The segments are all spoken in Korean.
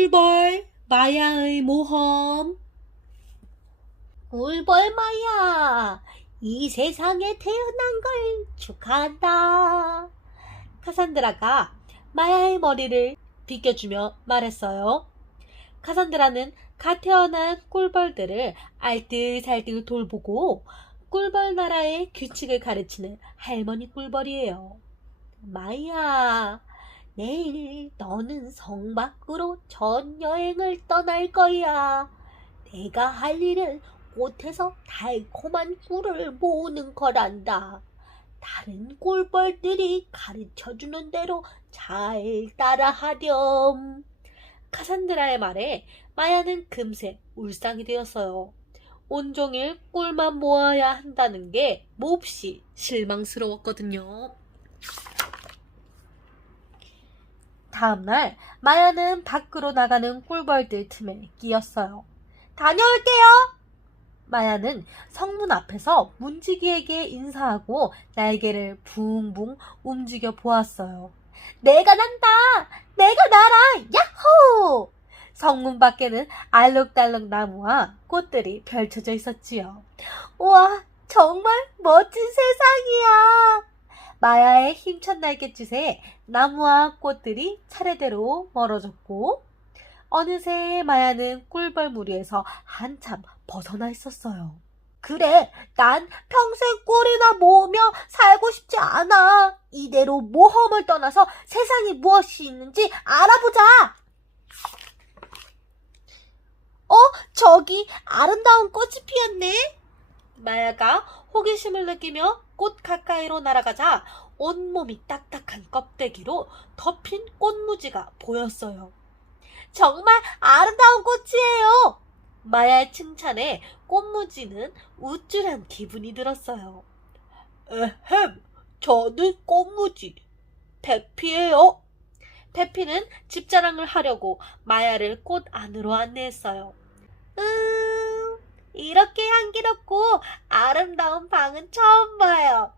꿀벌 마야의 모험. 꿀벌 마야, 이 세상에 태어난 걸 축하한다. 카산드라가 마야의 머리를 빗겨주며 말했어요. 카산드라는 갓 태어난 꿀벌들을 알뜰살뜰 돌보고 꿀벌 나라의 규칙을 가르치는 할머니 꿀벌이에요. 마야, 내일 너는 성 밖으로 전 여행을 떠날 거야. 내가 할 일은 꽃에서 달콤한 꿀을 모으는 거란다. 다른 꿀벌들이 가르쳐주는 대로 잘 따라하렴. 카산드라의 말에 마야는 금세 울상이 되었어요. 온종일 꿀만 모아야 한다는 게 몹시 실망스러웠거든요. 다음날 마야는 밖으로 나가는 꿀벌들 틈에 끼었어요. 다녀올게요. 마야는 성문 앞에서 문지기에게 인사하고 날개를 붕붕 움직여 보았어요. 내가 난다! 내가 날아! 야호! 성문 밖에는 알록달록 나무와 꽃들이 펼쳐져 있었지요. 우와, 정말 멋진 세상이야! 마야의 힘찬 날갯짓에 나무와 꽃들이 차례대로 멀어졌고 어느새 마야는 꿀벌 무리에서 한참 벗어나 있었어요. 그래, 난 평생 꿀이나 모으며 살고 싶지 않아. 이대로 모험을 떠나서 세상에 무엇이 있는지 알아보자. 저기 아름다운 꽃이 피었네. 마야가 호기심을 느끼며 꽃 가까이로 날아가자 온몸이 딱딱한 껍데기로 덮인 꽃무지가 보였어요. 정말 아름다운 꽃이에요. 마야의 칭찬에 꽃무지는 우쭐한 기분이 들었어요. 에헴, 저는 꽃무지 페피예요. 페피는 집자랑을 하려고 마야를 꽃 안으로 안내했어요. 이렇게 향기롭고 아름다운 방은 처음 봐요.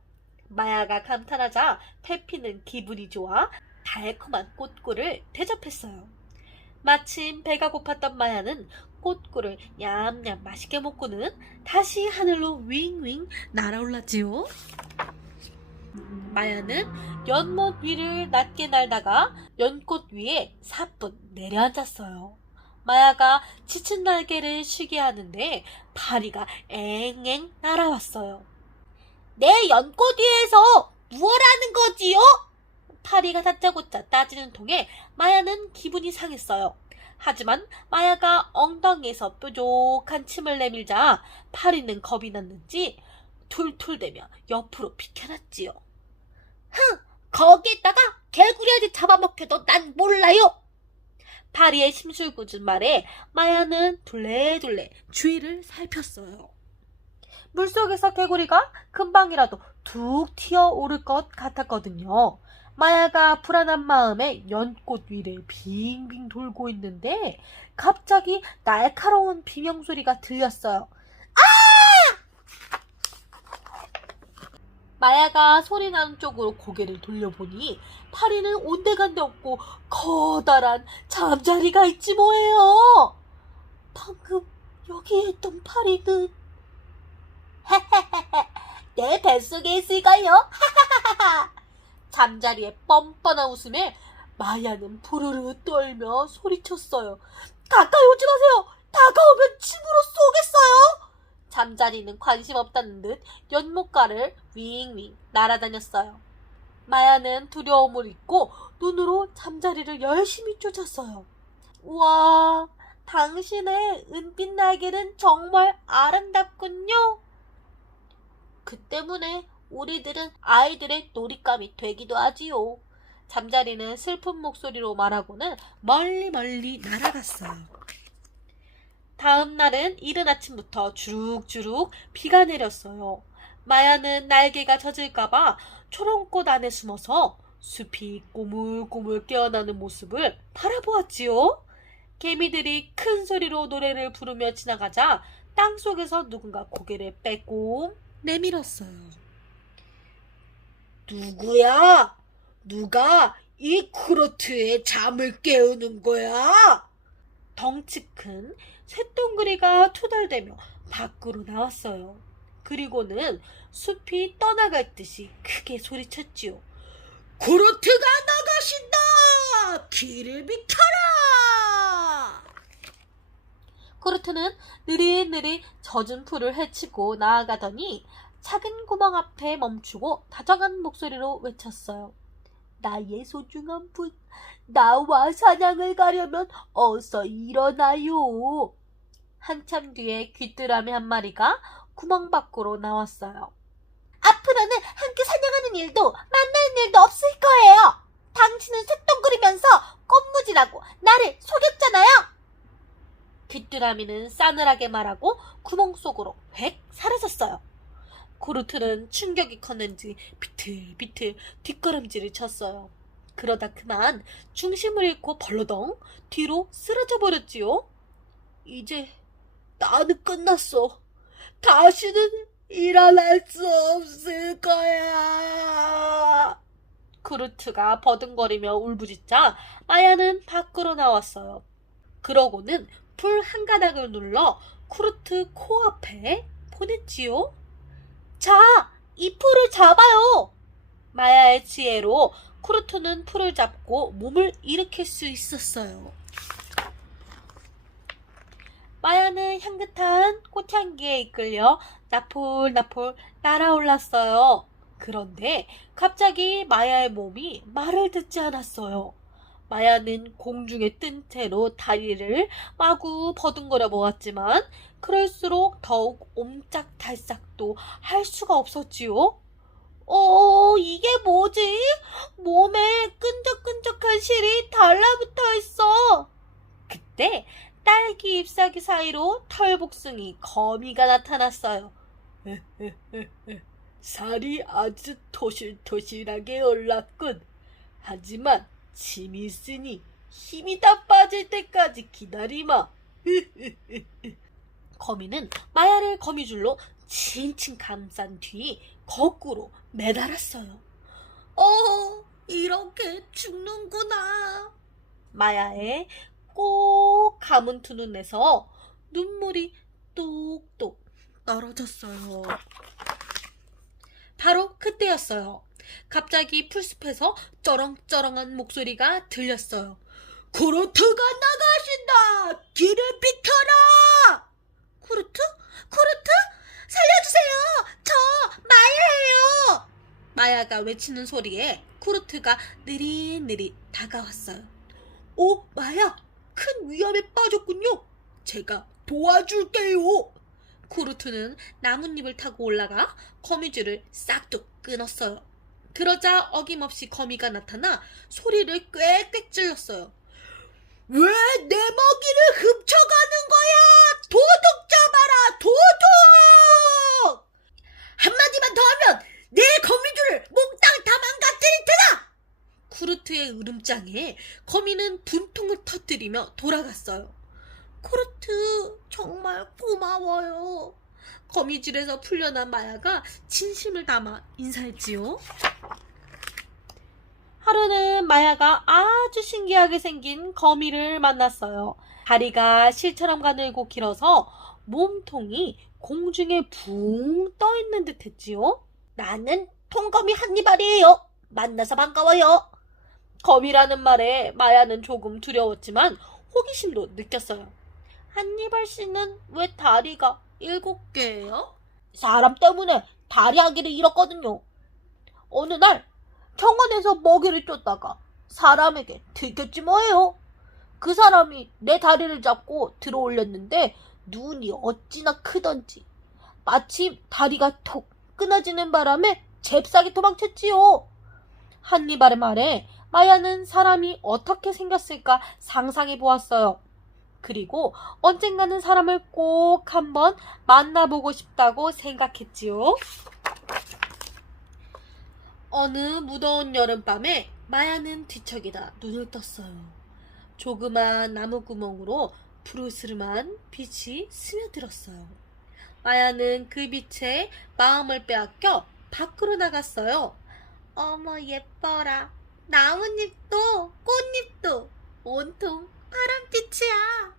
마야가 감탄하자 페피는 기분이 좋아 달콤한 꽃꿀을 대접했어요. 마침 배가 고팠던 마야는 꽃꿀을 냠냠 맛있게 먹고는 다시 하늘로 윙윙 날아올랐지요. 마야는 연못 위를 낮게 날다가 연꽃 위에 사뿐 내려앉았어요. 마야가 지친 날개를 쉬게 하는데 파리가 앵앵 날아왔어요. 내 연꽃 위에서 무엇 하는 거지요? 파리가 다짜고짜 따지는 통에 마야는 기분이 상했어요. 하지만 마야가 엉덩이에서 뾰족한 침을 내밀자 파리는 겁이 났는지 툴툴대며 옆으로 비켜났지요. 거기에다가 개구리한테 잡아먹혀도 난 몰라요. 파리의 심술궂은 말에 마야는 둘레둘레 주위를 살폈어요. 물속에서 개구리가 금방이라도 툭 튀어오를 것 같았거든요. 마야가 불안한 마음에 연꽃 위를 빙빙 돌고 있는데 갑자기 날카로운 비명소리가 들렸어요. 마야가 소리 나는 쪽으로 고개를 돌려보니 파리는 온데간데 없고 커다란 잠자리가 있지 뭐예요. 방금 여기에 있던 파리는 내 뱃속에 있을걸요? 잠자리의 뻔뻔한 웃음에 마야는 부르르 떨며 소리쳤어요. 가까이 오지 마세요. 다가오면 침으로 쏘겠어요. 잠자리는 관심 없다는 듯 연못가를 윙윙 날아다녔어요. 마야는 두려움을 잊고 눈으로 잠자리를 열심히 쫓았어요. 우와, 당신의 은빛 날개는 정말 아름답군요. 그 때문에 우리들은 아이들의 놀잇감이 되기도 하지요. 잠자리는 슬픈 목소리로 말하고는 멀리 날아갔어요. 다음 날은 이른 아침부터 주룩주룩 비가 내렸어요. 마야는 날개가 젖을까봐 초롱꽃 안에 숨어서 숲이 꼬물꼬물 깨어나는 모습을 바라보았지요. 개미들이 큰 소리로 노래를 부르며 지나가자 땅속에서 누군가 고개를 빼꼼 내밀었어요. 누구야? 누가 이 크로트에 잠을 깨우는 거야? 덩치 큰 쇳덩그리가 투덜대며 밖으로 나왔어요. 그리고는 숲이 떠나갈 듯이 크게 소리쳤지요. 구르트가 나가신다! 길을 비켜라! 구르트는 느릿느릿 젖은 풀을 헤치고 나아가더니 작은 구멍 앞에 멈추고 다정한 목소리로 외쳤어요. 나의 소중한 분, 나와 사냥을 가려면 어서 일어나요. 한참 뒤에 귀뚜라미 한 마리가 구멍 밖으로 나왔어요. 앞으로는 함께 사냥하는 일도 만나는 일도 없을 거예요. 당신은 쇳덩거리면서 꽃무지라고 나를 속였잖아요. 귀뚜라미는 싸늘하게 말하고 구멍 속으로 획 사라졌어요. 구르트는 충격이 컸는지 비틀비틀 뒷걸음질을 쳤어요. 그러다 그만 중심을 잃고 벌러덩 뒤로 쓰러져 버렸지요. 이제 나는 끝났어. 다시는 일어날 수 없을 거야. 구르트가 버둥거리며 울부짖자 마야는 밖으로 나왔어요. 그러고는 풀 한 가닥을 눌러 쿠르트 코앞에 보냈지요. 자, 이 풀을 잡아요. 마야의 지혜로 쿠르트는 풀을 잡고 몸을 일으킬 수 있었어요. 마야는 향긋한 꽃향기에 이끌려 나폴나폴 날아올랐어요. 그런데 갑자기 마야의 몸이 말을 듣지 않았어요. 마야는 공중에 뜬 채로 다리를 마구 버둥거려 보았지만 그럴수록 더욱 옴짝달싹도 할 수가 없었지요. 이게 뭐지? 몸에 끈적끈적한 실이 달라붙어 있어. 그때 딸기 잎사귀 사이로 털복숭이 거미가 나타났어요. 살이 아주 토실토실하게 올랐군. 하지만 짐이 있으니 힘이 다 빠질 때까지 기다리마. 거미는 마야를 거미줄로 칭칭 감싼 뒤 거꾸로 매달았어요. 이렇게 죽는구나. 마야의 꼭 감은 두 눈에서 눈물이 똑똑 떨어졌어요. 바로 그때였어요. 갑자기 풀숲에서 쩌렁쩌렁한 목소리가 들렸어요. 구르트가 나가신다! 길을 비켜라! 구르트? 살려주세요! 저 마야예요! 마야가 외치는 소리에 구르트가 느릿느릿 다가왔어요. 마야! 큰 위험에 빠졌군요. 제가 도와줄게요. 구르트는 나뭇잎을 타고 올라가 거미줄을 싹둑 끊었어요. 그러자 어김없이 거미가 나타나 소리를 꽥꽥 질렀어요. 왜 내 먹이를 훔쳐가는 거야? 도둑 잡아라! 도둑! 한마디만 더 하면 내 거미줄을 몽땅 다 망가뜨릴 테다! 구르트의 으름장에 거미는 분통을 터뜨리며 돌아갔어요. 구르트, 정말 고마워요. 거미줄에서 풀려난 마야가 진심을 담아 인사했지요. 하루는 마야가 아주 신기하게 생긴 거미를 만났어요. 다리가 실처럼 가늘고 길어서 몸통이 공중에 붕 떠있는 듯 했지요. 나는 통거미 한니발이에요. 만나서 반가워요. 거미라는 말에 마야는 조금 두려웠지만 호기심도 느꼈어요. 한니발 씨는 왜 다리가 7개예요? 사람 때문에 다리 한 개를 잃었거든요. 어느 날 정원에서 먹이를 쫓다가 사람에게 들켰지 뭐예요. 그 사람이 내 다리를 잡고 들어올렸는데 눈이 어찌나 크던지 마침 다리가 톡 끊어지는 바람에 잽싸게 도망쳤지요. 한니발의 말에 마야는 사람이 어떻게 생겼을까 상상해 보았어요. 그리고 언젠가는 사람을 꼭 한번 만나보고 싶다고 생각했지요. 어느 무더운 여름밤에 마야는 뒤척이다 눈을 떴어요. 조그만 나무 구멍으로 푸르스름한 빛이 스며들었어요. 마야는 그 빛에 마음을 빼앗겨 밖으로 나갔어요. 어머 예뻐라. 나뭇잎도 꽃잎도 온통 파란빛이야.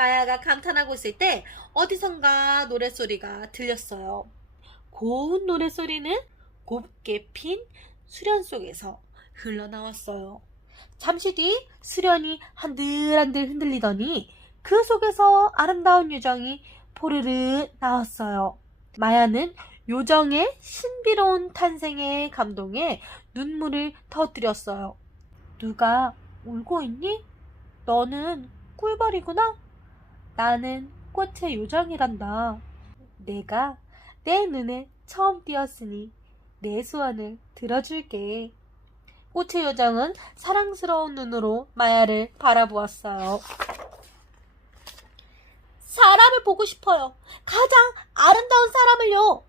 마야가 감탄하고 있을 때 어디선가 노랫소리가 들렸어요. 고운 노랫소리는 곱게 핀 수련 속에서 흘러나왔어요. 잠시 뒤 수련이 한들한들 흔들리더니 그 속에서 아름다운 요정이 포르르 나왔어요. 마야는 요정의 신비로운 탄생에 감동해 눈물을 터뜨렸어요. 누가 울고 있니? 너는 꿀벌이구나? 나는 꽃의 요정이란다. 내가 내 눈에 처음 띄었으니 내 소원을 들어줄게. 꽃의 요정은 사랑스러운 눈으로 마야를 바라보았어요. 사람을 보고 싶어요. 가장 아름다운 사람을요.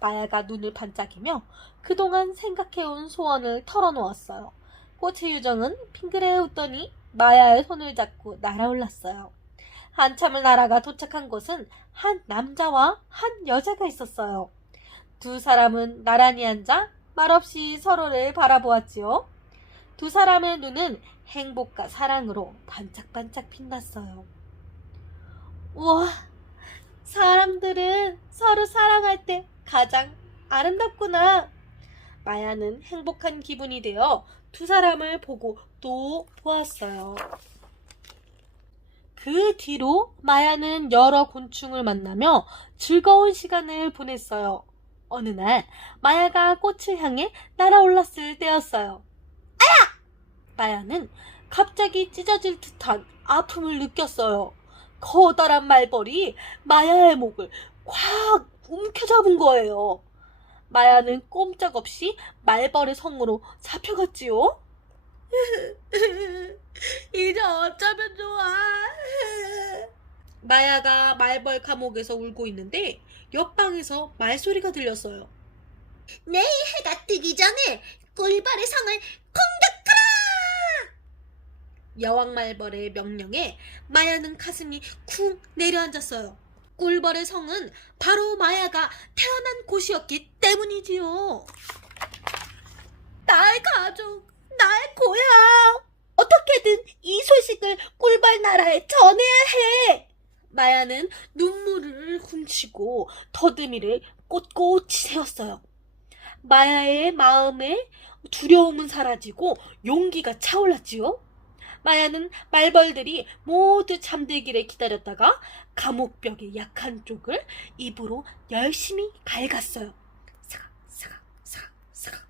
마야가 눈을 반짝이며 그동안 생각해온 소원을 털어놓았어요. 꽃의 요정은 빙그레 웃더니 마야의 손을 잡고 날아올랐어요. 한참을 날아가 도착한 곳은 한 남자와 한 여자가 있었어요. 두 사람은 나란히 앉아 말없이 서로를 바라보았지요. 두 사람의 눈은 행복과 사랑으로 반짝반짝 빛났어요. 우와, 사람들은 서로 사랑할 때 가장 아름답구나. 마야는 행복한 기분이 되어 두 사람을 보고 또 보았어요. 그 뒤로 마야는 여러 곤충을 만나며 즐거운 시간을 보냈어요. 어느 날 마야가 꽃을 향해 날아올랐을 때였어요. 마야는 갑자기 찢어질 듯한 아픔을 느꼈어요. 커다란 말벌이 마야의 목을 콱 움켜잡은 거예요. 마야는 꼼짝없이 말벌의 성으로 잡혀갔지요. 이제 어쩌면 좋아. 마야가 말벌 감옥에서 울고 있는데 옆방에서 말소리가 들렸어요. 내일 해가 뜨기 전에 꿀벌의 성을 공격하라! 여왕 말벌의 명령에 마야는 가슴이 쿵 내려앉았어요. 꿀벌의 성은 바로 마야가 태어난 곳이었기 때문이지요. 나의 가족, 나의 고향. 어떻게든 이 소식을 꿀벌 나라에 전해야 해. 마야는 눈물을 훔치고 더듬이를 꼿꼿이 세웠어요. 마야의 마음에 두려움은 사라지고 용기가 차올랐지요. 마야는 말벌들이 모두 잠들기를 기다렸다가 감옥벽의 약한 쪽을 입으로 열심히 갈갔어요. 사각 사각 사각 사각.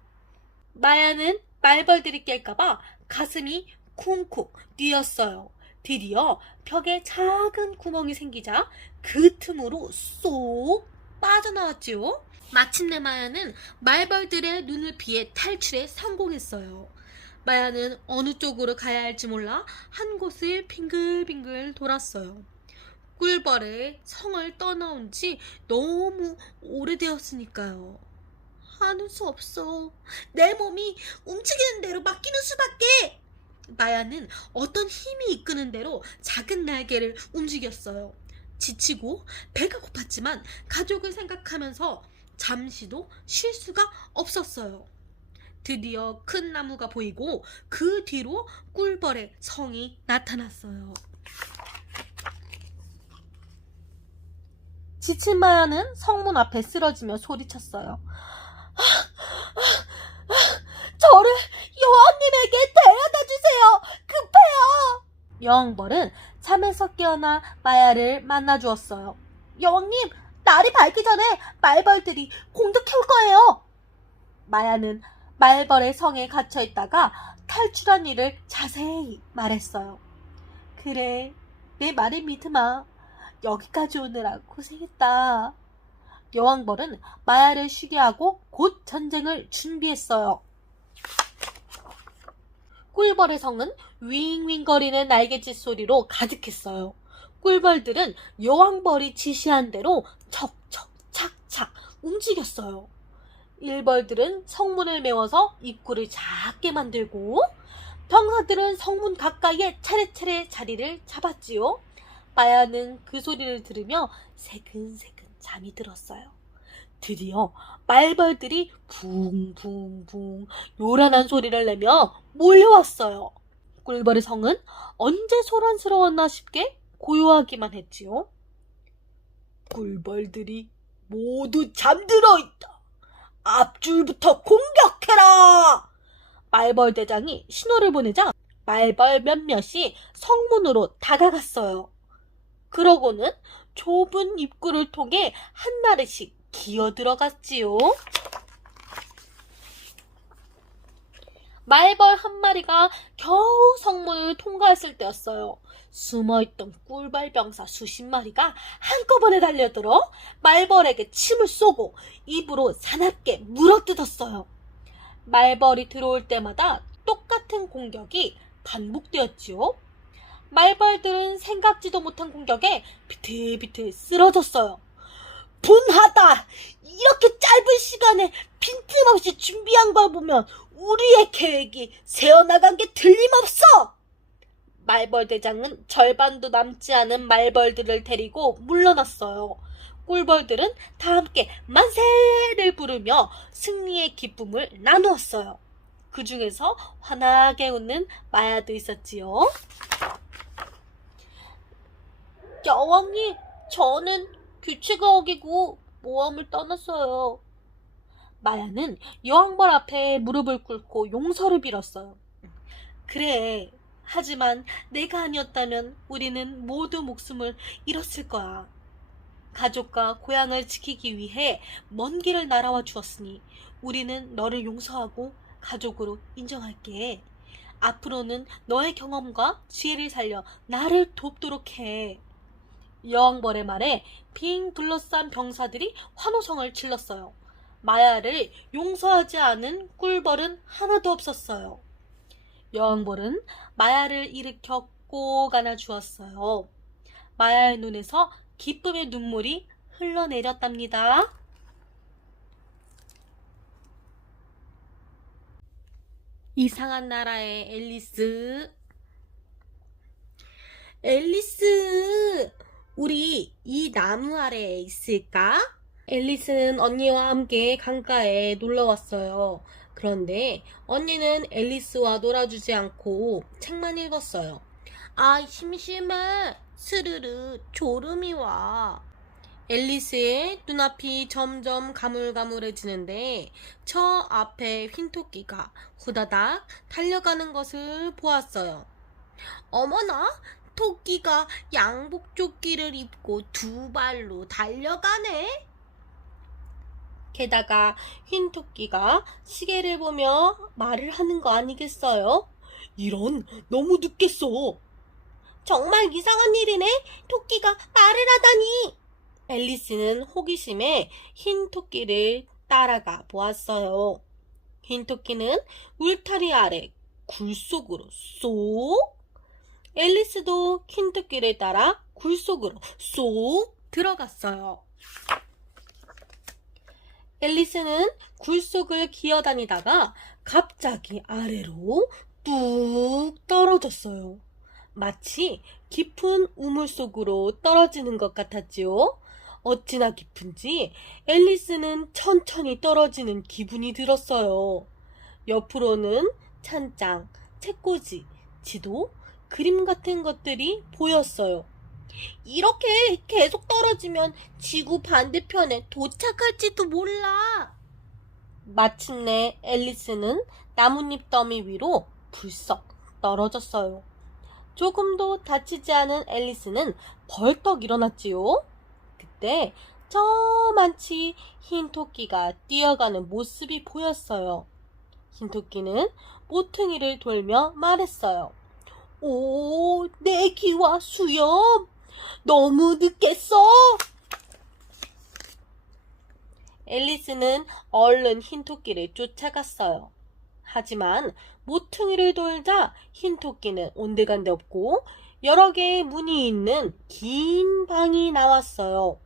마야는 말벌들이 깰까봐 가슴이 쿵쿵 뛰었어요. 드디어 벽에 작은 구멍이 생기자 그 틈으로 쏙 빠져나왔지요. 마침내 마야는 말벌들의 눈을 피해 탈출에 성공했어요. 마야는 어느 쪽으로 가야 할지 몰라 한 곳을 빙글빙글 돌았어요. 꿀벌의 성을 떠나온 지 너무 오래되었으니까요. 하는 수 없어. 내 몸이 움직이는 대로 맡기는 수밖에. 마야는 어떤 힘이 이끄는 대로 작은 날개를 움직였어요. 지치고 배가 고팠지만 가족을 생각하면서 잠시도 쉴 수가 없었어요. 드디어 큰 나무가 보이고 그 뒤로 꿀벌의 성이 나타났어요. 지친 마야는 성문 앞에 쓰러지며 소리쳤어요. 저를 여왕님에게 데려다 주세요. 급해요. 여왕벌은 잠에서 깨어나 마야를 만나 주었어요. 여왕님, 날이 밝기 전에 말벌들이 공격해 올 거예요. 마야는 말벌의 성에 갇혀 있다가 탈출한 일을 자세히 말했어요. 그래, 내 말을 믿으마. 여기까지 오느라 고생했다. 여왕벌은 마야를 쉬게 하고 곧 전쟁을 준비했어요. 꿀벌의 성은 윙윙거리는 날갯짓 소리로 가득했어요. 꿀벌들은 여왕벌이 지시한 대로 척척 착착 움직였어요. 일벌들은 성문을 메워서 입구를 작게 만들고 병사들은 성문 가까이에 차례차례 자리를 잡았지요. 마야는 그 소리를 들으며 새근새근 잠이 들었어요. 드디어 말벌들이 붕붕붕 요란한 소리를 내며 몰려왔어요. 꿀벌의 성은 언제 소란스러웠나 싶게 고요하기만 했지요. 꿀벌들이 모두 잠들어 있다. 앞줄부터 공격해라! 말벌 대장이 신호를 보내자 말벌 몇몇이 성문으로 다가갔어요. 그러고는 좁은 입구를 통해 한 마리씩 기어 들어갔지요. 말벌 한 마리가 겨우 성문을 통과했을 때였어요. 숨어있던 꿀벌 병사 수십 마리가 한꺼번에 달려들어 말벌에게 침을 쏘고 입으로 사납게 물어뜯었어요. 말벌이 들어올 때마다 똑같은 공격이 반복되었지요. 말벌들은 생각지도 못한 공격에 비틀비틀 쓰러졌어요. 분하다! 이렇게 짧은 시간에 빈틈없이 준비한 걸 보면 우리의 계획이 새어나간 게 틀림없어! 말벌 대장은 절반도 남지 않은 말벌들을 데리고 물러났어요. 꿀벌들은 다 함께 만세를 부르며 승리의 기쁨을 나누었어요. 그 중에서 환하게 웃는 마야도 있었지요. 여왕님, 저는 규칙을 어기고 모험을 떠났어요. 마야는 여왕벌 앞에 무릎을 꿇고 용서를 빌었어요. 그래, 하지만 내가 아니었다면 우리는 모두 목숨을 잃었을 거야. 가족과 고향을 지키기 위해 먼 길을 날아와 주었으니 우리는 너를 용서하고 가족으로 인정할게. 앞으로는 너의 경험과 지혜를 살려 나를 돕도록 해. 여왕벌의 말에 빙 둘러싼 병사들이 환호성을 질렀어요. 마야를 용서하지 않은 꿀벌은 하나도 없었어요. 여왕벌은 마야를 일으켜 꼭 안아주었어요. 마야의 눈에서 기쁨의 눈물이 흘러내렸답니다. 이상한 나라의 앨리스. 앨리스, 우리 이 나무 아래에 있을까? 앨리스는 언니와 함께 강가에 놀러 왔어요. 그런데 언니는 앨리스와 놀아주지 않고 책만 읽었어요. 아, 심심해. 스르르 졸음이 와. 앨리스의 눈앞이 점점 가물가물해지는데 저 앞에 흰토끼가 후다닥 달려가는 것을 보았어요. 어머나, 토끼가 양복조끼를 입고 두 발로 달려가네. 게다가 흰토끼가 시계를 보며 말을 하는 거 아니겠어요? 이런, 너무 늦겠어. 정말 이상한 일이네. 토끼가 말을 하다니. 앨리스는 호기심에 흰 토끼를 따라가 보았어요. 흰 토끼는 울타리 아래 굴 속으로 쏙. 앨리스도 흰 토끼를 따라 굴 속으로 쏙 들어갔어요. 앨리스는 굴 속을 기어다니다가 갑자기 아래로 뚝 떨어졌어요. 마치 깊은 우물 속으로 떨어지는 것 같았지요. 어찌나 깊은지 앨리스는 천천히 떨어지는 기분이 들었어요. 옆으로는 찬장, 책꽂이, 지도, 그림 같은 것들이 보였어요. 이렇게 계속 떨어지면 지구 반대편에 도착할지도 몰라. 마침내 앨리스는 나뭇잎 더미 위로 불썩 떨어졌어요. 조금도 다치지 않은 앨리스는 벌떡 일어났지요. 그때 저만치 흰 토끼가 뛰어가는 모습이 보였어요. 흰 토끼는 모퉁이를 돌며 말했어요. 오, 내 기와 수염! 너무 늦겠어! 앨리스는 얼른 흰 토끼를 쫓아갔어요. 하지만 모퉁이를 돌자 흰 토끼는 온데간데 없고 여러 개의 문이 있는 긴 방이 나왔어요.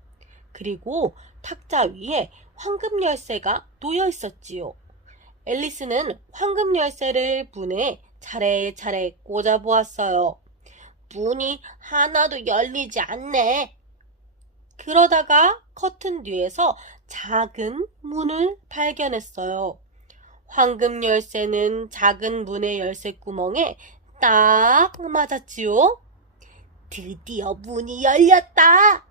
그리고 탁자 위에 황금 열쇠가 놓여 있었지요. 앨리스는 황금 열쇠를 문에 차례차례 꽂아보았어요. 문이 하나도 열리지 않네. 그러다가 커튼 뒤에서 작은 문을 발견했어요. 황금 열쇠는 작은 문의 열쇠 구멍에 딱 맞았지요. 드디어 문이 열렸다.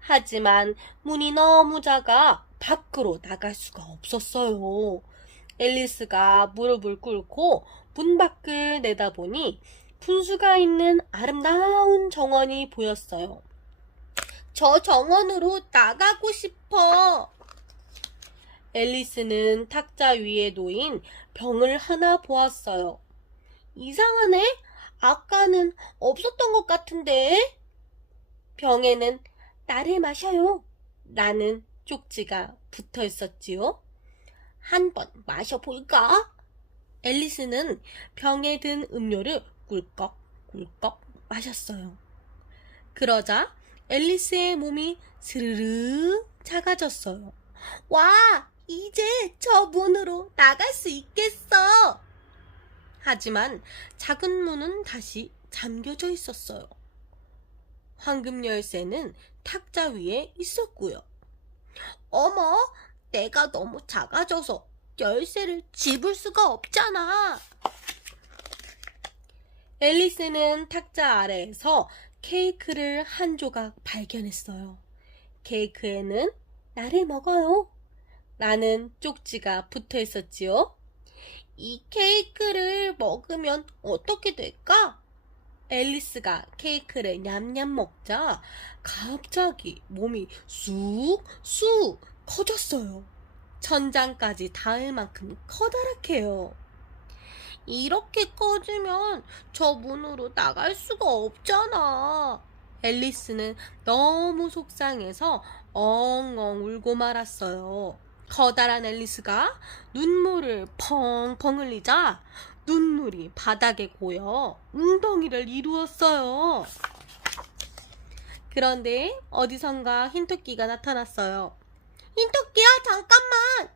하지만 문이 너무 작아 밖으로 나갈 수가 없었어요. 앨리스가 무릎을 꿇고 문 밖을 내다보니 분수가 있는 아름다운 정원이 보였어요. 저 정원으로 나가고 싶어. 앨리스는 탁자 위에 놓인 병을 하나 보았어요. 이상하네? 아까는 없었던 것 같은데? 병에는 나를 마셔요. 라는 쪽지가 붙어 있었지요. 한번 마셔볼까? 앨리스는 병에 든 음료를 꿀꺽꿀꺽 마셨어요. 그러자 앨리스의 몸이 스르르 작아졌어요. 와, 이제 저 문으로 나갈 수 있겠어. 하지만 작은 문은 다시 잠겨져 있었어요. 황금 열쇠는 탁자 위에 있었고요. 어머, 내가 너무 작아져서 열쇠를 집을 수가 없잖아. 앨리스는 탁자 아래에서 케이크를 한 조각 발견했어요. 케이크에는 나를 먹어요. 라는 쪽지가 붙어 있었지요. 이 케이크를 먹으면 어떻게 될까? 앨리스가 케이크를 냠냠 먹자 갑자기 몸이 쑥쑥 커졌어요. 천장까지 닿을 만큼 커다랗게요. 이렇게 커지면 저 문으로 나갈 수가 없잖아. 앨리스는 너무 속상해서 엉엉 울고 말았어요. 커다란 앨리스가 눈물을 펑펑 흘리자 눈물이 바닥에 고여 웅덩이를 이루었어요. 그런데 어디선가 흰토끼가 나타났어요. 흰토끼야, 잠깐만.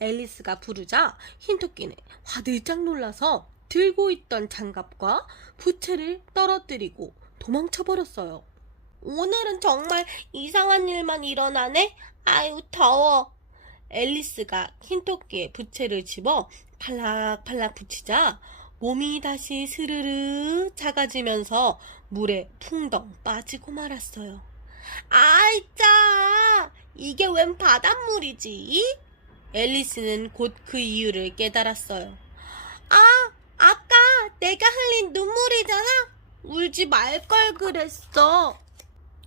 앨리스가 부르자 흰토끼는 화들짝 놀라서 들고 있던 장갑과 부채를 떨어뜨리고 도망쳐버렸어요. 오늘은 정말 이상한 일만 일어나네. 아유, 더워. 앨리스가 흰토끼의 부채를 집어 팔락팔락 붙이자 몸이 다시 스르르 작아지면서 물에 풍덩 빠지고 말았어요. 아이, 짜. 이게 웬 바닷물이지? 앨리스는 곧 그 이유를 깨달았어요. 아까 내가 흘린 눈물이잖아. 울지 말 걸 그랬어.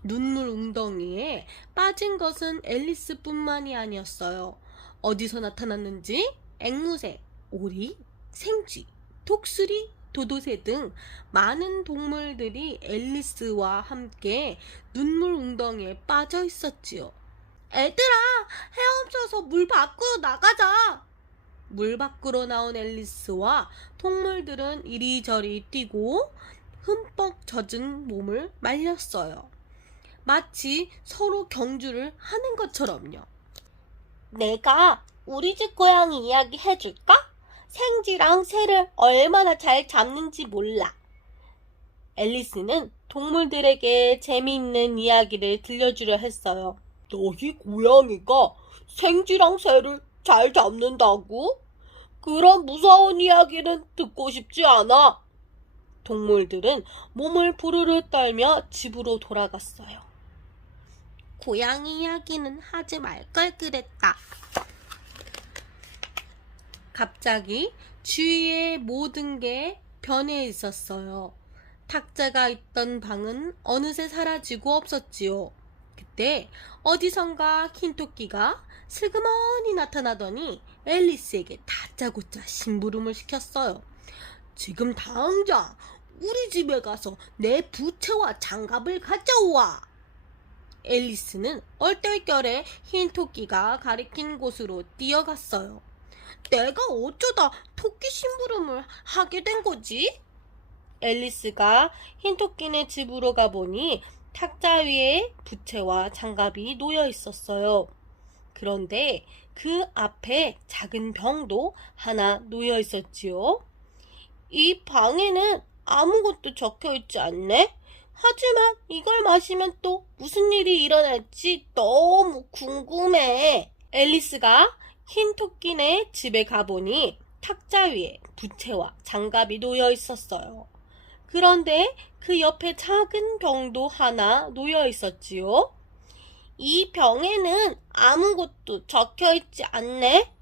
눈물 웅덩이에 빠진 것은 앨리스뿐만이 아니었어요. 어디서 나타났는지 앵무새, 오리, 생쥐, 독수리, 도도새 등 많은 동물들이 앨리스와 함께 눈물 웅덩이에 빠져 있었지요. 얘들아, 헤엄쳐서 물 밖으로 나가자. 물 밖으로 나온 앨리스와 동물들은 이리저리 뛰고 흠뻑 젖은 몸을 말렸어요. 마치 서로 경주를 하는 것처럼요. 내가 우리 집 고양이 이야기 해줄까? 생쥐랑 새를 얼마나 잘 잡는지 몰라. 앨리스는 동물들에게 재미있는 이야기를 들려주려 했어요. 너희 고양이가 생쥐랑 새를 잘 잡는다고? 그런 무서운 이야기는 듣고 싶지 않아. 동물들은 몸을 부르르 떨며 집으로 돌아갔어요. 고양이 이야기는 하지 말 걸 그랬다. 갑자기 주위의 모든 게 변해 있었어요. 탁자가 있던 방은 어느새 사라지고 없었지요. 그때 어디선가 흰토끼가 슬그머니 나타나더니 앨리스에게 다짜고짜 심부름을 시켰어요. 지금 당장 우리 집에 가서 내 부채와 장갑을 가져와. 앨리스는 얼떨결에 흰토끼가 가리킨 곳으로 뛰어갔어요. 내가 어쩌다 토끼 심부름을 하게 된 거지? 앨리스가 흰토끼네 집으로 가보니 탁자 위에 부채와 장갑이 놓여 있었어요. 그런데 그 앞에 작은 병도 하나 놓여 있었지요. 이 방에는 아무것도 적혀 있지 않네? 하지만 이걸 마시면 또 무슨 일이 일어날지 너무 궁금해. 앨리스가 흰토끼네 집에 가보니 탁자 위에 부채와 장갑이 놓여 있었어요. 그런데 그 옆에 작은 병도 하나 놓여 있었지요. 이 병에는 아무것도 적혀 있지 않네.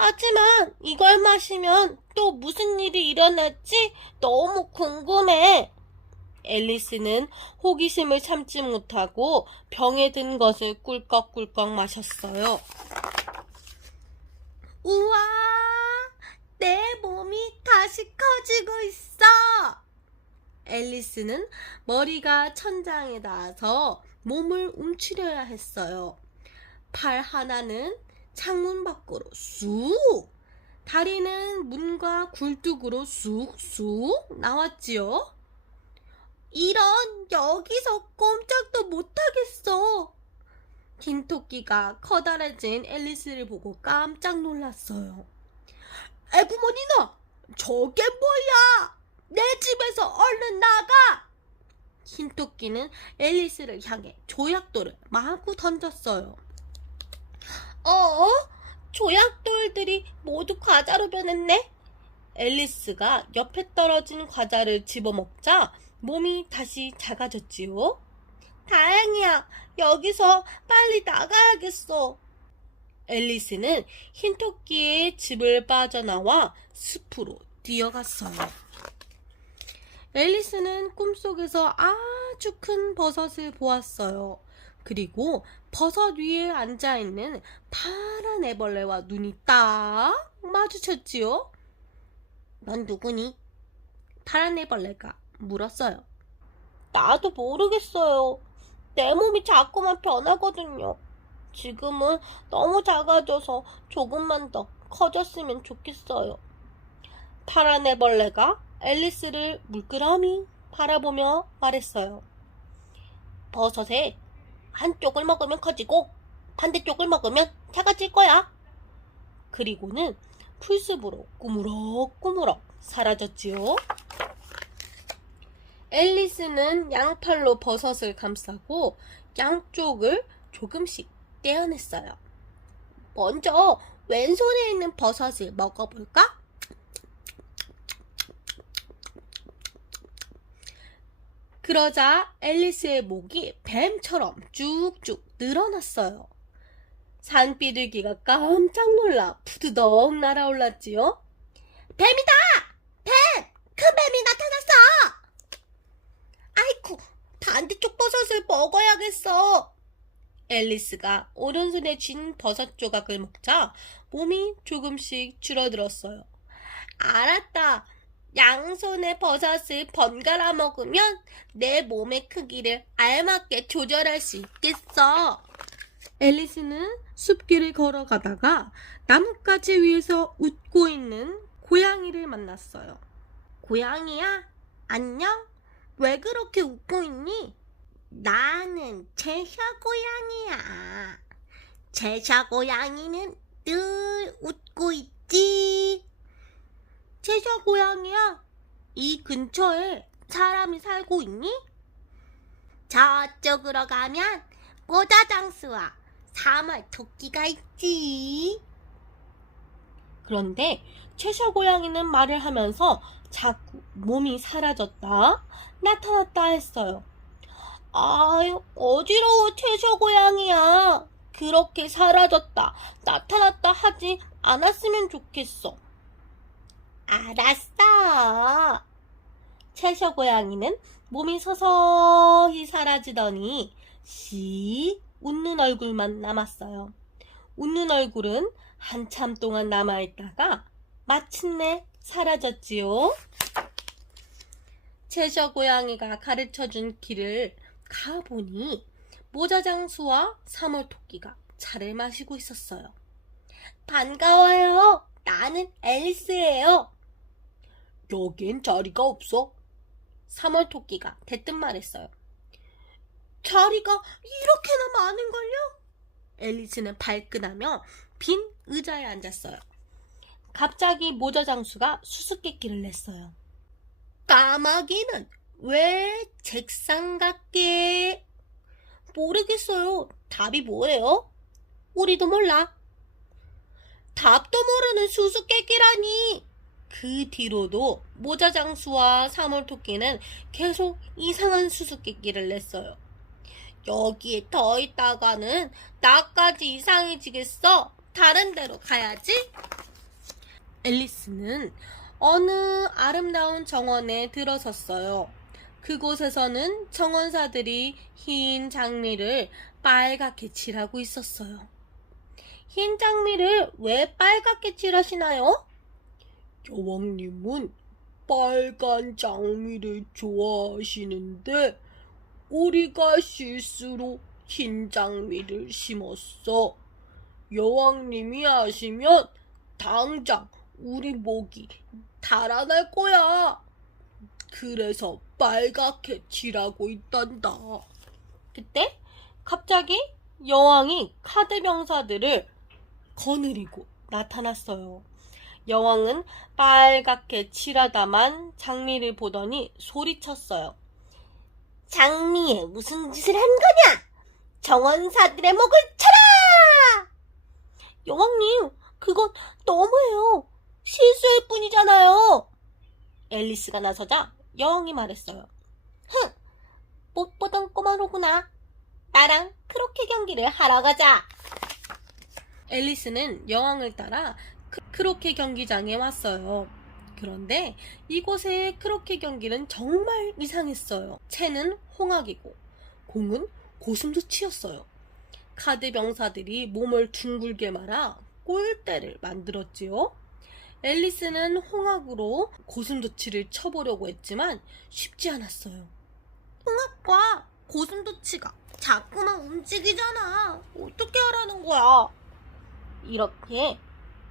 하지만 이걸 마시면 또 무슨 일이 일어날지 너무 궁금해. 앨리스는 호기심을 참지 못하고 병에 든 것을 꿀꺽꿀꺽 마셨어요. 우와, 내 몸이 다시 커지고 있어. 앨리스는 머리가 천장에 닿아서 몸을 움츠려야 했어요. 팔 하나는 창문 밖으로 쑥, 다리는 문과 굴뚝으로 쑥쑥 나왔지요. 이런, 여기서 꼼짝도 못하겠어. 긴 토끼가 커다래진 앨리스를 보고 깜짝 놀랐어요. 에구머니나, 저게 뭐야? 내 집에서 얼른 나가! 흰 토끼는 앨리스를 향해 조약돌을 마구 던졌어요. 조약돌들이 모두 과자로 변했네. 앨리스가 옆에 떨어진 과자를 집어먹자 몸이 다시 작아졌지요. 다행이야. 여기서 빨리 나가야겠어. 앨리스는 흰토끼의 집을 빠져나와 숲으로 뛰어갔어요. 앨리스는 꿈속에서 아주 큰 버섯을 보았어요. 그리고 버섯 위에 앉아있는 파란 애벌레와 눈이 딱 마주쳤지요. 넌 누구니? 파란 애벌레가 물었어요. 나도 모르겠어요. 내 몸이 자꾸만 변하거든요. 지금은 너무 작아져서 조금만 더 커졌으면 좋겠어요. 파란 애벌레가 앨리스를 물끄러미 바라보며 말했어요. 버섯에 한쪽을 먹으면 커지고 반대쪽을 먹으면 작아질 거야. 그리고는 풀숲으로 꾸무럭꾸무럭 사라졌지요. 앨리스는 양팔로 버섯을 감싸고 양쪽을 조금씩 떼어냈어요. 먼저 왼손에 있는 버섯을 먹어볼까? 그러자 앨리스의 목이 뱀처럼 쭉쭉 늘어났어요. 산비둘기가 깜짝 놀라 푸드덕 날아올랐지요. 뱀이다! 뱀! 큰 뱀이 나타났어! 아이쿠, 반대쪽 버섯을 먹어야겠어. 앨리스가 오른손에 쥔 버섯 조각을 먹자 몸이 조금씩 줄어들었어요. 알았다. 양손에 버섯을 번갈아 먹으면 내 몸의 크기를 알맞게 조절할 수 있겠어. 앨리스는 숲길을 걸어가다가 나뭇가지 위에서 웃고 있는 고양이를 만났어요. 고양이야, 안녕? 왜 그렇게 웃고 있니? 나는 제샤 고양이야. 제샤 고양이는 늘 웃고 있지. 제샤 고양이야, 이 근처에 사람이 살고 있니? 저쪽으로 가면 모자장수와 사말 토끼가 있지. 그런데 채샤 고양이는 말을 하면서 자꾸 몸이 사라졌다 나타났다 했어요. 아유, 어지러워 채샤 고양이야. 그렇게 사라졌다 나타났다 하지 않았으면 좋겠어. 알았어. 채샤 고양이는 몸이 서서히 사라지더니 씩 웃는 얼굴만 남았어요. 웃는 얼굴은 한참 동안 남아있다가 마침내 사라졌지요. 채샤 고양이가 가르쳐준 길을 가보니 모자장수와 사물토끼가 차를 마시고 있었어요. 반가워요. 나는 앨리스예요. 여긴 자리가 없어. 사물토끼가 대뜸 말했어요. 자리가 이렇게나 많은걸요? 앨리스는 발끈하며 빈 의자에 앉았어요. 갑자기 모자장수가 수수께끼를 냈어요. 까마귀는 왜 책상 같게? 모르겠어요. 답이 뭐예요? 우리도 몰라. 답도 모르는 수수께끼라니. 그 뒤로도 모자장수와 사물토끼는 계속 이상한 수수께끼를 냈어요. 여기에 더 있다가는 나까지 이상해지겠어. 다른 데로 가야지. 앨리스는 어느 아름다운 정원에 들어섰어요. 그곳에서는 정원사들이 흰 장미를 빨갛게 칠하고 있었어요. 흰 장미를 왜 빨갛게 칠하시나요? 여왕님은 빨간 장미를 좋아하시는데 우리가 실수로 흰 장미를 심었어. 여왕님이 아시면 당장 우리 목이 달아날 거야. 그래서 빨갛게 칠하고 있단다. 그때 갑자기 여왕이 카드 병사들을 거느리고 나타났어요. 여왕은 빨갛게 칠하다만 장미를 보더니 소리쳤어요. 장미에 무슨 짓을 한 거냐? 정원사들의 목을 쳐라! 여왕님, 그건 너무해요. 실수일 뿐이잖아요. 앨리스가 나서자 여왕이 말했어요. 흥, 못 보던 꼬마로구나. 나랑 크로케 경기를 하러 가자. 앨리스는 여왕을 따라 크로케 경기장에 왔어요. 그런데 이곳의 크로케 경기는 정말 이상했어요. 채는 홍학이고 공은 고슴도치였어요. 카드 병사들이 몸을 둥글게 말아 꼴대를 만들었지요. 앨리스는 홍학으로 고슴도치를 쳐보려고 했지만 쉽지 않았어요. 홍학과 고슴도치가 자꾸만 움직이잖아. 어떻게 하라는 거야? 이렇게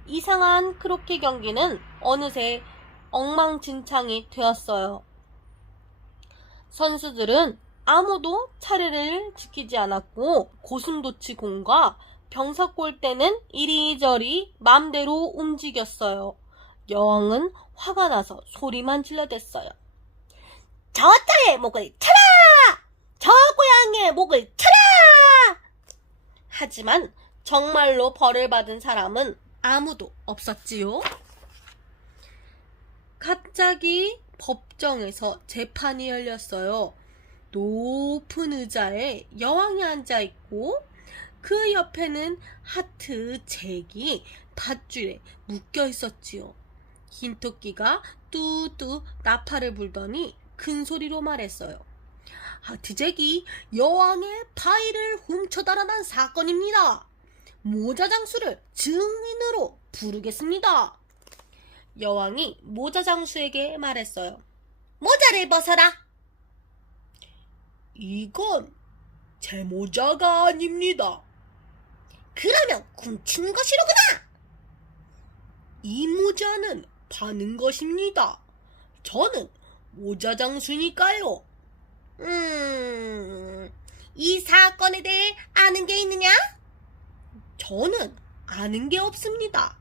이상한 크로케 경기는 어느새 엉망진창이 되었어요. 선수들은 아무도 차례를 지키지 않았고 고슴도치 공과 병사 골대는 이리저리 맘대로 움직였어요. 여왕은 화가 나서 소리만 질러댔어요. 저자의 목을 쳐라! 저 고양이의 목을 쳐라! 하지만 정말로 벌을 받은 사람은 아무도 없었지요. 갑자기 법정에서 재판이 열렸어요. 높은 의자에 여왕이 앉아있고 그 옆에는 하트 잭이 밧줄에 묶여 있었지요. 흰토끼가 뚜뚜 나팔을 불더니 큰 소리로 말했어요. 하트 잭이 여왕의 파이를 훔쳐 달아난 사건입니다. 모자장수를 증인으로 부르겠습니다. 여왕이 모자장수에게 말했어요. 모자를 벗어라. 이건 제 모자가 아닙니다. 그러면 훔친 것이로구나. 이 모자는 파는 것입니다. 저는 모자장수니까요. 이 사건에 대해 아는 게 있느냐? 저는 아는 게 없습니다.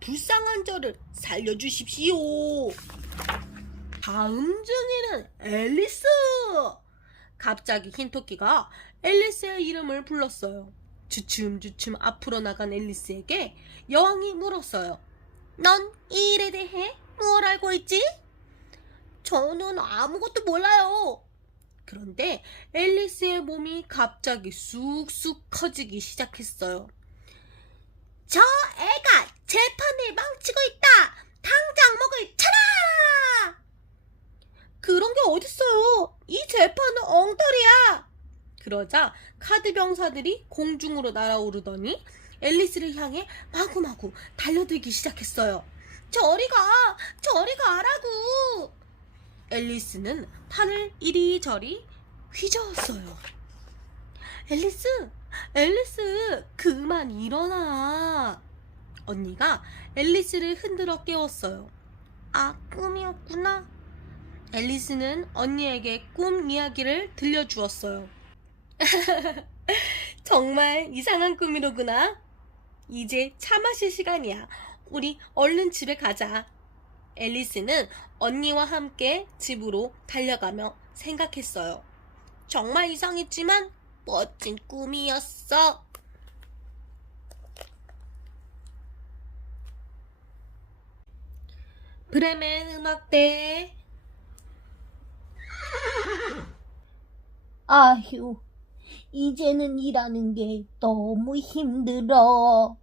불쌍한 저를 살려주십시오. 다음 증인은 앨리스. 갑자기 흰토끼가 앨리스의 이름을 불렀어요. 주춤주춤 앞으로 나간 앨리스에게 여왕이 물었어요. 넌 이 일에 대해 뭘 알고 있지? 저는 아무것도 몰라요. 그런데 앨리스의 몸이 갑자기 쑥쑥 커지기 시작했어요. 저 애가 재판을 망치고 있다. 당장 목을 쳐라. 그런 게 어딨어요. 이 재판은 엉터리야. 그러자 카드 병사들이 공중으로 날아오르더니 앨리스를 향해 마구마구 달려들기 시작했어요. 저리 가라고. 앨리스는 판을 이리저리 휘저었어요. 앨리스, 그만 일어나. 언니가 앨리스를 흔들어 깨웠어요. 아, 꿈이었구나. 앨리스는 언니에게 꿈 이야기를 들려주었어요. 정말 이상한 꿈이로구나. 이제 차 마실 시간이야. 우리 얼른 집에 가자. 앨리스는 언니와 함께 집으로 달려가며 생각했어요. 정말 이상했지만 멋진 꿈이었어. 브레멘 음악대. 아휴, 이제는 일하는 게 너무 힘들어.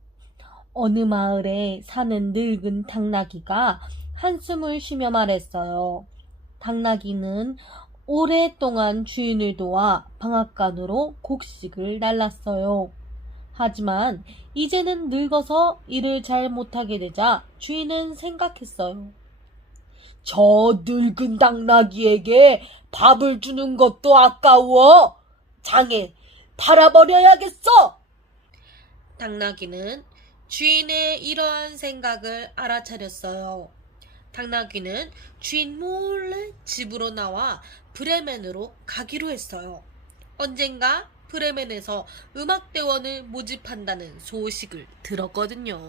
어느 마을에 사는 늙은 당나귀가 한숨을 쉬며 말했어요. 당나귀는 오랫동안 주인을 도와 방앗간으로 곡식을 날랐어요. 하지만 이제는 늙어서 일을 잘 못하게 되자 주인은 생각했어요. 저 늙은 당나귀에게 밥을 주는 것도 아까워. 장에 팔아버려야겠어. 당나귀는 주인의 이러한 생각을 알아차렸어요. 당나귀는 주인 몰래 집으로 나와 브레멘으로 가기로 했어요. 언젠가 브레멘에서 음악대원을 모집한다는 소식을 들었거든요.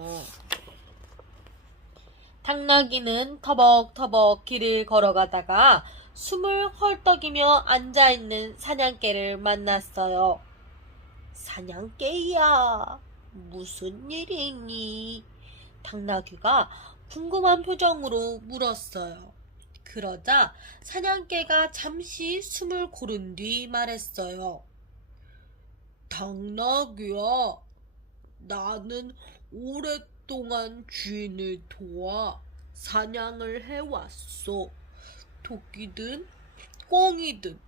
당나귀는 터벅터벅 길을 걸어가다가 숨을 헐떡이며 앉아있는 사냥개를 만났어요. 사냥개야, 무슨 일이 있니? 당나귀가 궁금한 표정으로 물었어요. 그러자 사냥개가 잠시 숨을 고른 뒤 말했어요. 당나귀야, 나는 오랫동안 주인을 도와 사냥을 해왔어. 토끼든 꿩이든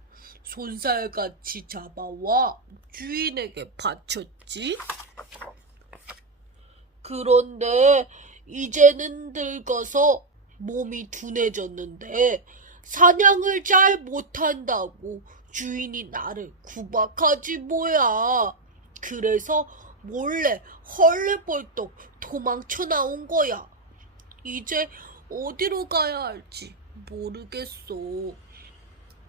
손살같이 잡아와 주인에게 바쳤지. 그런데 이제는 늙어서 몸이 둔해졌는데 사냥을 잘 못한다고 주인이 나를 구박하지 뭐야. 그래서 몰래 헐레벌떡 도망쳐 나온 거야. 이제 어디로 가야 할지 모르겠어.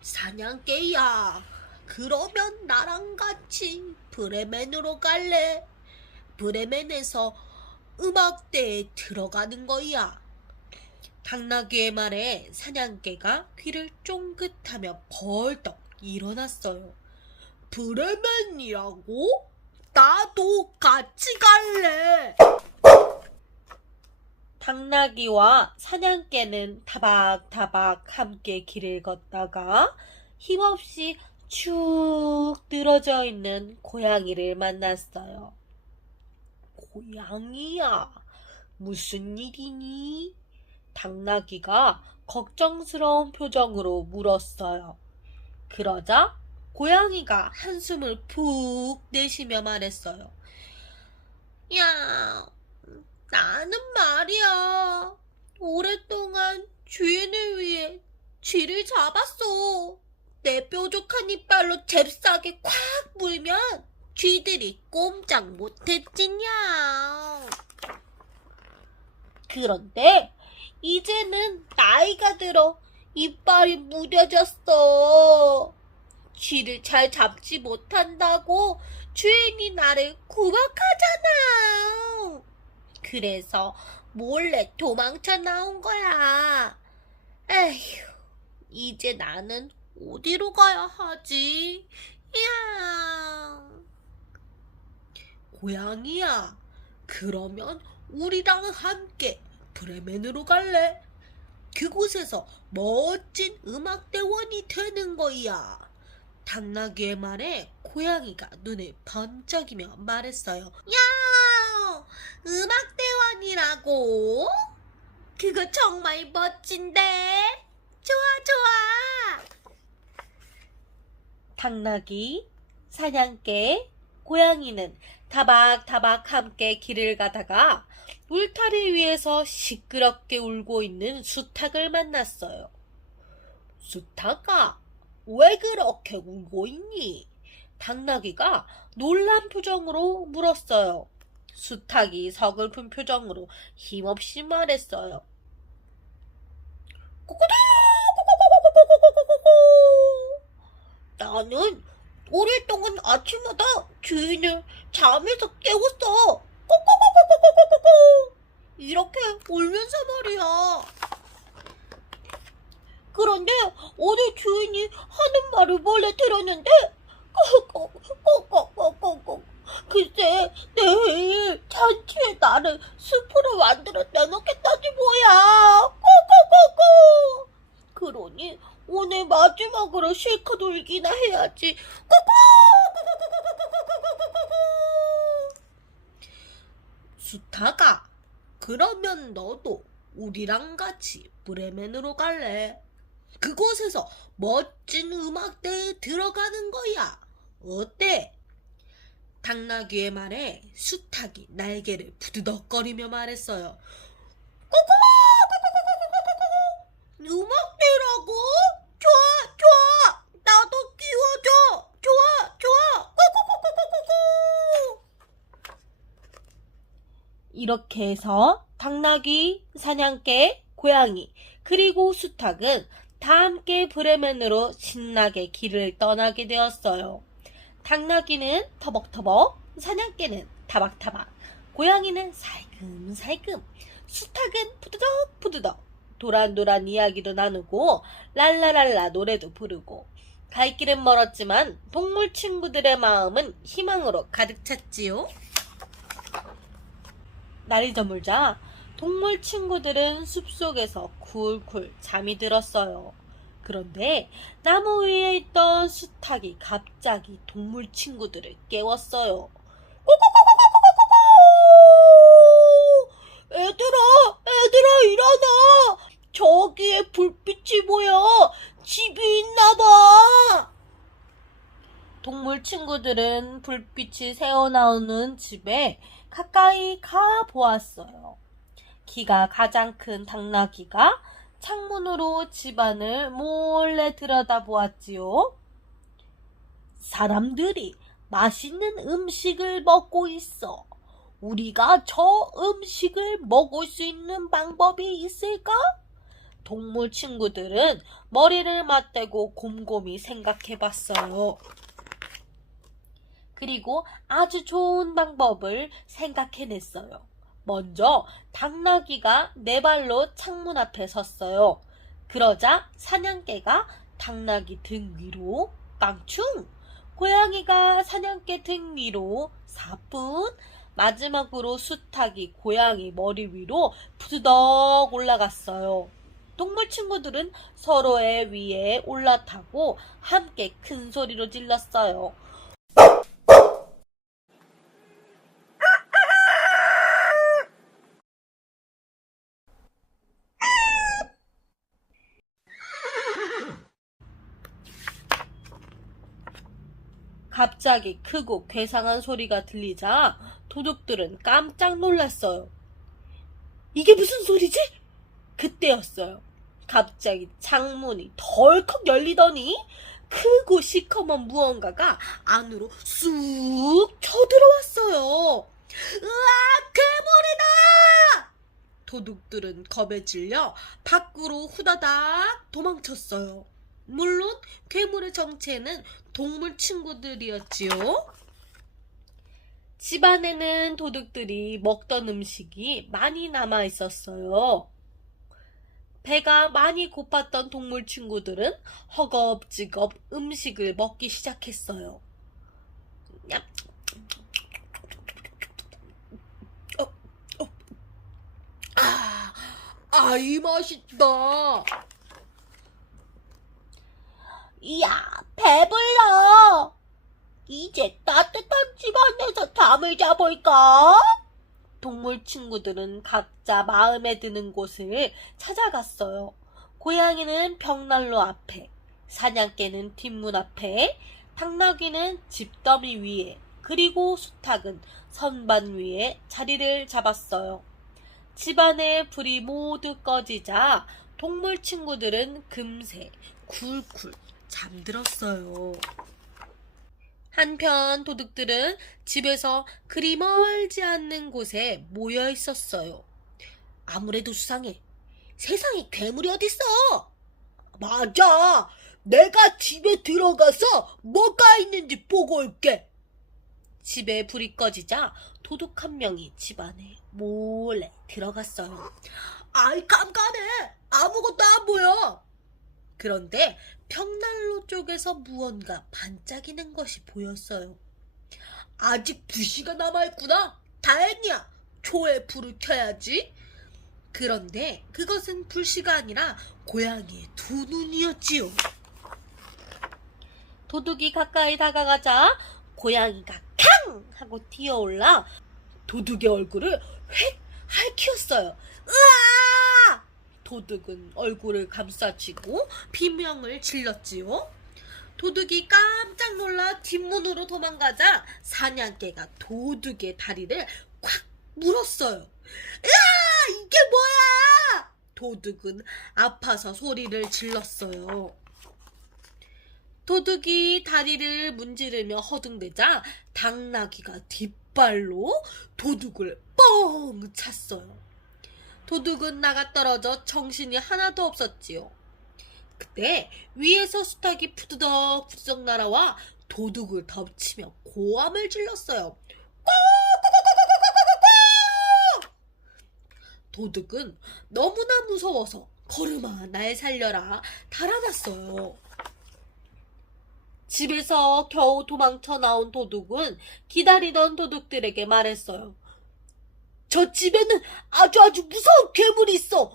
사냥개야, 그러면 나랑 같이 브레멘으로 갈래? 브레멘에서 음악대에 들어가는 거야. 당나귀의 말에 사냥개가 귀를 쫑긋하며 벌떡 일어났어요. 브레멘이라고? 나도 같이 갈래. 당나귀와 사냥개는 타박타박 함께 길을 걷다가 힘없이 축 늘어져 있는 고양이를 만났어요. 고양이야, 무슨 일이니? 당나귀가 걱정스러운 표정으로 물었어요. 그러자 고양이가 한숨을 푹 내쉬며 말했어요. 야, 나는 말이야, 오랫동안 주인을 위해 쥐를 잡았어. 내 뾰족한 이빨로 잽싸게 콱 물면 쥐들이 꼼짝 못했지냐. 그런데 이제는 나이가 들어 이빨이 무뎌졌어. 쥐를 잘 잡지 못한다고 주인이 나를 구박하잖아. 그래서 몰래 도망쳐 나온 거야. 에휴, 이제 나는 어디로 가야 하지? 야. 고양이야, 그러면 우리랑 함께 브레멘으로 갈래? 그곳에서 멋진 음악대원이 되는 거야. 당나귀의 말에 고양이가 눈을 번쩍이며 말했어요. 야, 음악대원이라고? 그거 정말 멋진데? 좋아, 좋아. 당나귀, 사냥개, 고양이는 타박타박 함께 길을 가다가 울타리 위에서 시끄럽게 울고 있는 수탉을 만났어요. 수탉아, 왜 그렇게 울고 있니? 당나귀가 놀란 표정으로 물었어요. 수탉이 서글픈 표정으로 힘없이 말했어요. 나는 오랫동안 아침마다 주인을 잠에서 깨웠어. 이렇게 울면서 말이야. 그런데 오늘 주인이 하는 말을 몰래 들었는데 글쎄 내일 잔치에 나를 숲으로 만들어 내놓겠다지 뭐야. 꼬꼬꼬꼬. 그러니 오늘 마지막으로 실컷 울기나 해야지. 수타가, 그러면 너도 우리랑 같이 브레멘으로 갈래? 그곳에서 멋진 음악대에 들어가는 거야. 어때? 당나귀의 말에 수탉이 날개를 부드덕거리며 말했어요. 음악대라고? 좋아, 좋아. 나도 끼워줘. 좋아, 좋아. 이렇게 해서 당나귀, 사냥개, 고양이, 그리고 수탉은 다 함께 브레멘으로 신나게 길을 떠나게 되었어요. 당나귀는 터벅터벅, 사냥개는 타박타박, 고양이는 살금살금, 수탉은 푸드덕푸드덕, 도란도란 이야기도 나누고 랄라랄라 노래도 부르고, 갈 길은 멀었지만 동물 친구들의 마음은 희망으로 가득 찼지요. 날이 저물자 동물 친구들은 숲속에서 쿨쿨 잠이 들었어요. 그런데 나무 위에 있던 수탉이 갑자기 동물 친구들을 깨웠어요. 얘들아, 일어나. 저기에 불빛이 보여. 집이 있나 봐. 동물 친구들은 불빛이 새어나오는 집에 가까이 가 보았어요. 키가 가장 큰 당나귀가 창문으로 집안을 몰래 들여다보았지요. 사람들이 맛있는 음식을 먹고 있어. 우리가 저 음식을 먹을 수 있는 방법이 있을까? 동물 친구들은 머리를 맞대고 곰곰이 생각해봤어요. 그리고 아주 좋은 방법을 생각해냈어요. 먼저 당나귀가 네 발로 창문 앞에 섰어요. 그러자 사냥개가 당나귀 등 위로 깡충, 고양이가 사냥개 등 위로 사뿐, 마지막으로 수탉이 고양이 머리 위로 푸드덕 올라갔어요. 동물 친구들은 서로의 위에 올라타고 함께 큰 소리로 질렀어요. 갑자기 크고 괴상한 소리가 들리자 도둑들은 깜짝 놀랐어요. 이게 무슨 소리지? 그때였어요. 갑자기 창문이 덜컥 열리더니 크고 시커먼 무언가가 안으로 쑥 쳐들어왔어요. 으악, 괴물이다! 도둑들은 겁에 질려 밖으로 후다닥 도망쳤어요. 물론 괴물의 정체는 동물 친구들이었지요. 집안에는 도둑들이 먹던 음식이 많이 남아 있었어요. 배가 많이 고팠던 동물 친구들은 허겁지겁 음식을 먹기 시작했어요. 냠. 아이, 맛있다. 이야, 배불러. 이제 따뜻한 집 안에서 잠을 자볼까? 동물 친구들은 각자 마음에 드는 곳을 찾아갔어요. 고양이는 벽난로 앞에, 사냥개는 뒷문 앞에, 당나귀는 집더미 위에, 그리고 수탉은 선반 위에 자리를 잡았어요. 집안의 불이 모두 꺼지자 동물 친구들은 금세 굴굴 잠들었어요. 한편 도둑들은 집에서 그리 멀지 않는 곳에 모여 있었어요. 아무래도 수상해. 세상에 괴물이 어딨어? 맞아. 내가 집에 들어가서 뭐가 있는지 보고 올게. 집에 불이 꺼지자 도둑 한 명이 집 안에 몰래 들어갔어요. 아이, 깜깜해. 아무것도 안 보여. 그런데 벽난로 쪽에서 무언가 반짝이는 것이 보였어요. 아직 부시가 남아있구나. 다행이야. 초에 불을 켜야지. 그런데 그것은 불씨가 아니라 고양이의 두 눈이었지요. 도둑이 가까이 다가가자 고양이가 캉! 하고 뛰어올라 도둑의 얼굴을 휙 핥혔어요. 으아! 도둑은 얼굴을 감싸쥐고 비명을 질렀지요. 도둑이 깜짝 놀라 뒷문으로 도망가자 사냥개가 도둑의 다리를 콱 물었어요. 으아! 이게 뭐야! 도둑은 아파서 소리를 질렀어요. 도둑이 다리를 문지르며 허둥대자 당나귀가 뒷발로 도둑을 뻥 찼어요. 도둑은 나가 떨어져 정신이 하나도 없었지요. 그때 위에서 수탉이 푸드덕 푸드덕 날아와 도둑을 덮치며 고함을 질렀어요. 도둑은 너무나 무서워서 걸음아 날 살려라 달아났어요. 집에서 겨우 도망쳐 나온 도둑은 기다리던 도둑들에게 말했어요. 저 집에는 아주 무서운 괴물이 있어.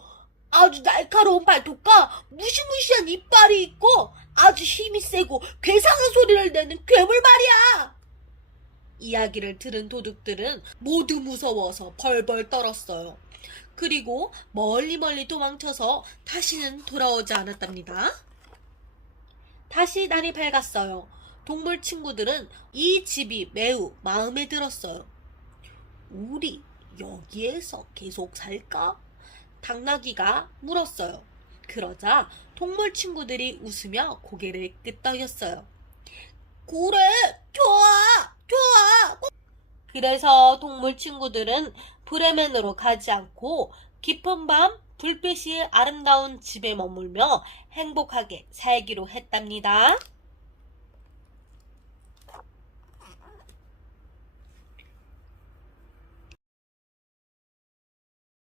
아주 날카로운 발톱과 무시무시한 이빨이 있고 아주 힘이 세고 괴상한 소리를 내는 괴물 말이야. 이야기를 들은 도둑들은 모두 무서워서 벌벌 떨었어요. 그리고 멀리 도망쳐서 다시는 돌아오지 않았답니다. 다시 날이 밝았어요. 동물 친구들은 이 집이 매우 마음에 들었어요. 우리 여기에서 계속 살까? 당나귀가 물었어요. 그러자 동물 친구들이 웃으며 고개를 끄덕였어요. 그래, 좋아. 그래서 동물 친구들은 브레멘으로 가지 않고 깊은 밤 불빛이 아름다운 집에 머물며 행복하게 살기로 했답니다.